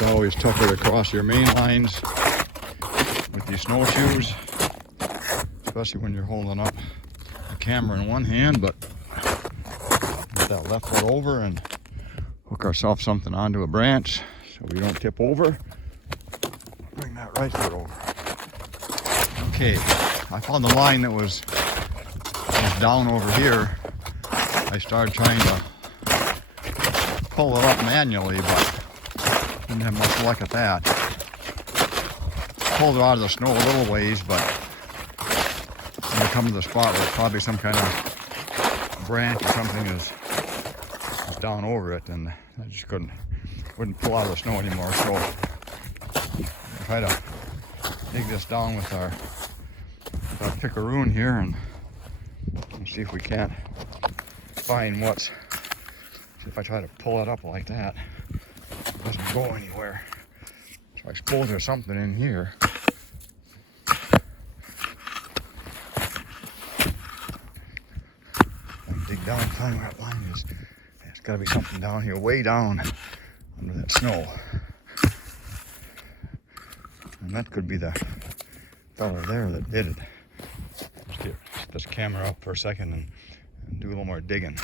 to always tuck it across your main lines with these snowshoes, especially when you're holding up the camera in one hand, but get that left foot over and hook ourselves something onto a branch so we don't tip over. Bring that right foot over. Okay, I found the line that was down over here. I started trying to pull it up manually, but didn't have much luck at that. Pulled it out of the snow a little ways, but when I come to the spot where probably some kind of branch or something is down over it, and I just wouldn't pull out of the snow anymore. So I try to dig this down with our pickaroon here and see if we can't find what's. See if I try to pull it up like that, it doesn't go anywhere. So I suppose there's something in here. Dig down and find where that line is. There's got to be something down here, way down under that snow. And that could be the fella there that did it. Let's get this camera up for a second and do a little more digging.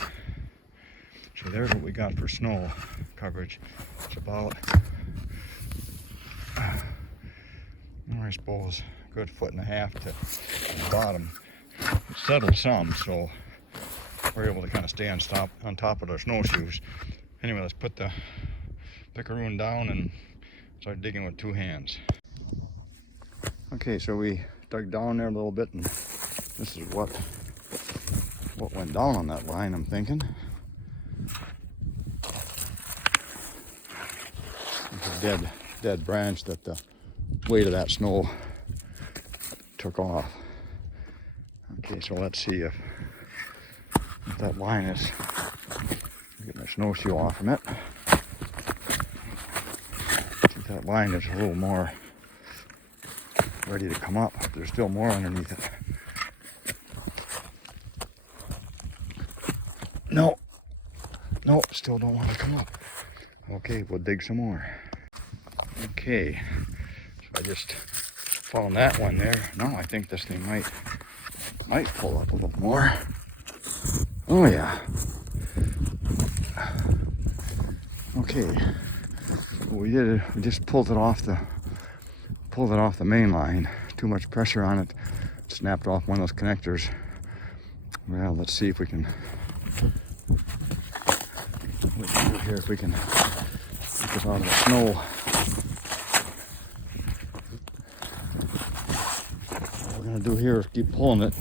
So there's what we got for snow coverage. It's about, I suppose, a good 1.5 foot to the bottom. It settled some, so we're able to kind of stay on top of our snowshoes. Anyway, let's put the pickaroon down and start digging with 2 hands. Okay, so we dug down there a little bit, and this is what went down on that line, I'm thinking. It's a dead branch that the weight of that snow took off. Okay, so let's see if that line is. Get my snowshoe off from it. I think that line is a little more ready to come up. There's still more underneath it. No, still don't want to come up. Okay, we'll dig some more. Okay, so I just found that one there. Now I think this thing might pull up a little more. Oh yeah. Okay, what we did, we just pulled it off the main line. Too much pressure on it. Snapped off one of those connectors. Well, let's see if we can. Here, if we can get this out of the snow. What we're gonna do here is keep pulling it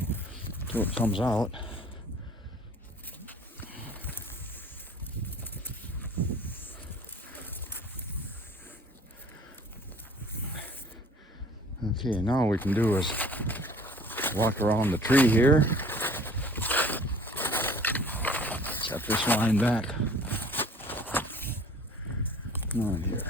until it comes out. Okay, now what we can do is walk around the tree here. Set this line back on here.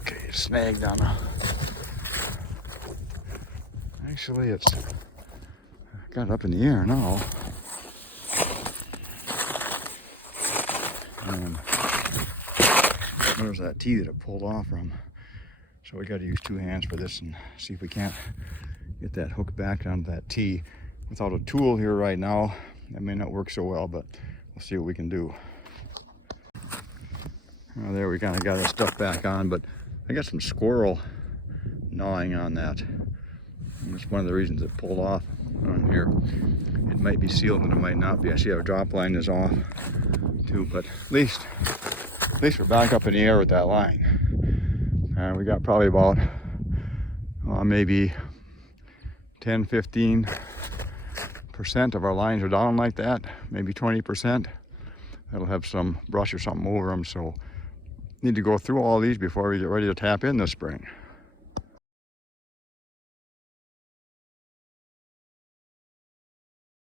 Okay, it's snagged on a. Actually, it's got up in the air now. And there's that T that it pulled off from. So we got to use 2 hands for this and see if we can't get that hook back onto that T. Without a tool here right now, that may not work so well, but we'll see what we can do. Well, there we kind of got that stuff back on, but I got some squirrel gnawing on that. And that's one of the reasons it pulled off on here. It might be sealed and it might not be. I see our drop line is off too, but at least we're back up in the air with that line. And we got probably about maybe 10-15% of our lines are down like that, maybe 20%. That'll have some brush or something over them, so need to go through all these before we get ready to tap in this spring.